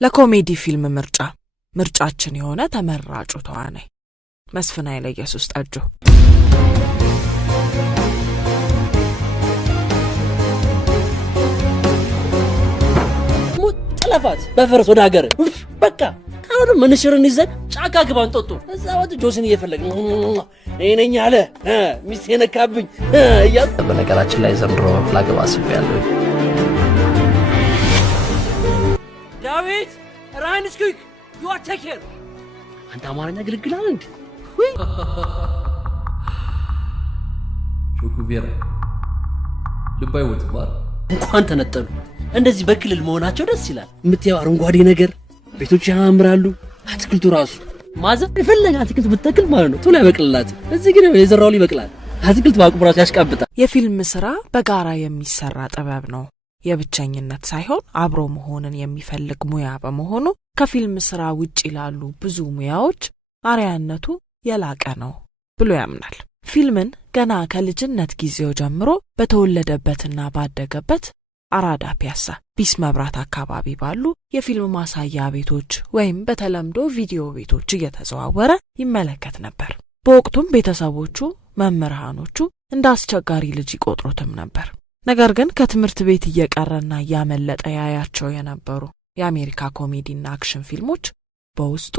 ለኮሜዲ ፊልም ምርጫችን የሆነ ተመራጩ ተዋናይ መስፍን ኃይለየሱስ ጠጆ። ሙጥለፋት በፈረስ ወደ ሀገር በቃ ካሁን መንሽርን ይዘን ጫካ ግባን ጦጡ እዛው ጆሲን እየፈለግን እኔኛ አለ ሚስት የነካብኝ እያለ በነገራችን ላይ ዘንድሮ ላገባ አስቤያለሁ። ዳዊት ራይንስኩክ you are take care አንተ አማርኛ ግልግላል እንዴ ወይ ቾኩቤራ ልባይ ወጥባር እንኳን ተነጠሉ እንደዚህ በክልል መሆናቸው ደስ ይላል። የምትያው አረንጓዴ ነገር ቤቶች ያምራሉ። አትክልቱ ራሱ ማዘፍ የፈለገ አትክልት ብትተክል ማለት ነው ቶሎ ያበቅልላት። እዚህ ግን የዘራው ሊበቅላል። አትክልት ባቁብራት ያሽቃብጣል። የፊልም ስራ በጋራ የሚሰራ ጥበብ ነው። የብቸኝነት ሳይሆን አብሮ መሆንን የሚፈልግ ሙያ በመሆኑ ከፊልም ስራ ውጪ ላሉ ብዙ ሙያዎች አርያነቱ የላቀ ነው ብሎ ያምናል። ፊልምን ገና ከልጅነት ጊዜው ጀምሮ በተወለደበትና ባደገበት አራዳ ፒያሳ ቢስ መብራት አካባቢ ባሉ የፊልም ማሳያ ቤቶች ወይም በተለምዶ ቪዲዮ ቤቶች እየተዘዋወረ ይመለከት ነበር። በወቅቱም ቤተሰቦቹ መምህራኖቹ እንደ አስቸጋሪ ልጅ ይቆጥሩትም ነበር። ነገር ግን ከትምህርት ቤት እየቀረና ያመለጠ ያያቸው የነበሩ የአሜሪካ ኮሜዲና አክሽን ፊልሞች በውስጡ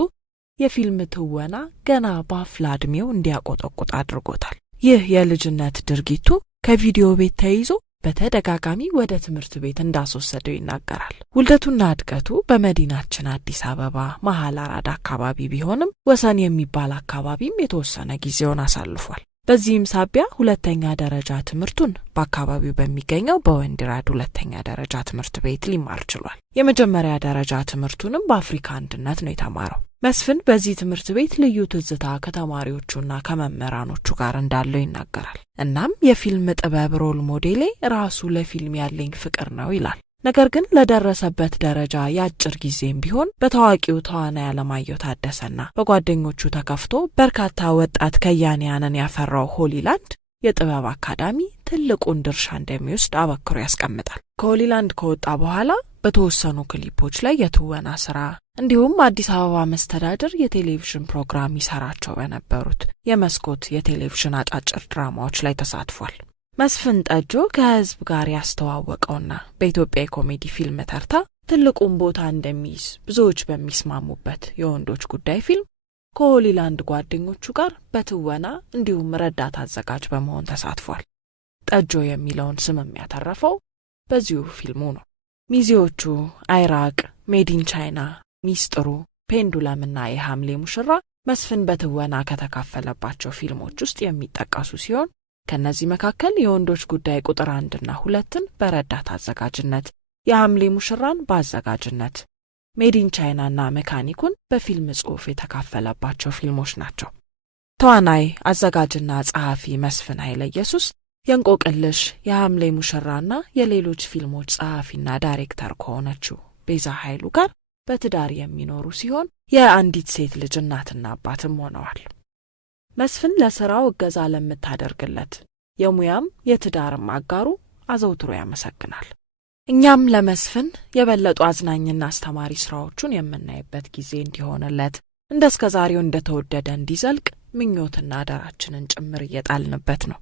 የፊልም ትወና ገና በአፍላ ዕድሜው እንዲያቆጠቁጥ አድርጎታል። ይህ የልጅነት ድርጊቱ ከቪዲዮ ቤት ተይዞ በተደጋጋሚ ወደ ትምህርት ቤት እንዳስወሰደው ይናገራል። ውልደቱና እድገቱ በመዲናችን አዲስ አበባ መሃል አራዳ አካባቢ ቢሆንም ወሰን የሚባል አካባቢም የተወሰነ ጊዜውን አሳልፏል። በዚህም ሳቢያ ሁለተኛ ደረጃ ትምህርቱን በአካባቢው በሚገኘው በወንድራድ ሁለተኛ ደረጃ ትምህርት ቤት ሊማር ችሏል። የመጀመሪያ ደረጃ ትምህርቱንም በአፍሪካ አንድነት ነው የተማረው። መስፍን በዚህ ትምህርት ቤት ልዩ ትዝታ ከተማሪዎቹና ከመምህራኖቹ ጋር እንዳለው ይናገራል። እናም የፊልም ጥበብ ሮል ሞዴሌ ራሱ ለፊልም ያለኝ ፍቅር ነው ይላል። ነገር ግን ለደረሰበት ደረጃ ያጭር ጊዜም ቢሆን በታዋቂው ተዋናይ አለማየሁ ታደሰና በጓደኞቹ ተከፍቶ በርካታ ወጣት ከያንያንን ያፈራው ሆሊላንድ የጥበብ አካዳሚ ትልቁን ድርሻ እንደሚወስድ አበክሮ ያስቀምጣል። ከሆሊላንድ ከወጣ በኋላ በተወሰኑ ክሊፖች ላይ የትወና ስራ እንዲሁም አዲስ አበባ መስተዳድር የቴሌቪዥን ፕሮግራም ይሰራቸው በነበሩት የመስኮት የቴሌቪዥን አጫጭር ድራማዎች ላይ ተሳትፏል። መስፍን ጠጆ ከህዝብ ጋር ያስተዋወቀውና በኢትዮጵያ የኮሜዲ ፊልም ተርታ ትልቁን ቦታ እንደሚይዝ ብዙዎች በሚስማሙበት የወንዶች ጉዳይ ፊልም ከሆሊላንድ ጓደኞቹ ጋር በትወና እንዲሁም ረዳት አዘጋጅ በመሆን ተሳትፏል። ጠጆ የሚለውን ስም የሚያተረፈው በዚሁ ፊልሙ ነው። ሚዜዎቹ፣ አይራቅ፣ ሜዲን ቻይና፣ ሚስጥሩ፣ ፔንዱለምና የሐምሌ ሙሽራ መስፍን በትወና ከተካፈለባቸው ፊልሞች ውስጥ የሚጠቀሱ ሲሆን ከነዚህ መካከል የወንዶች ጉዳይ ቁጥር 1ና 2ን በረዳት አዘጋጅነት፣ የሐምሌ ሙሽራን በአዘጋጅነት፣ ሜዲን ቻይናና መካኒኩን በፊልም ጽሑፍ የተካፈለባቸው ፊልሞች ናቸው። ተዋናይ አዘጋጅና ጸሐፊ መስፍን ኃይለየሱስ የእንቆቅልሽ፣ የሐምሌ ሙሽራና የሌሎች ፊልሞች ጸሐፊና ዳይሬክተር ከሆነችው ቤዛ ኃይሉ ጋር በትዳር የሚኖሩ ሲሆን የአንዲት ሴት ልጅ እናትና አባትም ሆነዋል። መስፍን ለሥራው እገዛ ለምታደርግለት የሙያም የትዳርም አጋሩ አዘውትሮ ያመሰግናል። እኛም ለመስፍን የበለጡ አዝናኝና አስተማሪ ሥራዎቹን የምናይበት ጊዜ እንዲሆንለት እንደስከዛሬው እንደተወደደ እንዲዘልቅ ምኞትና አደራችንን ጭምር እየጣልንበት ነው።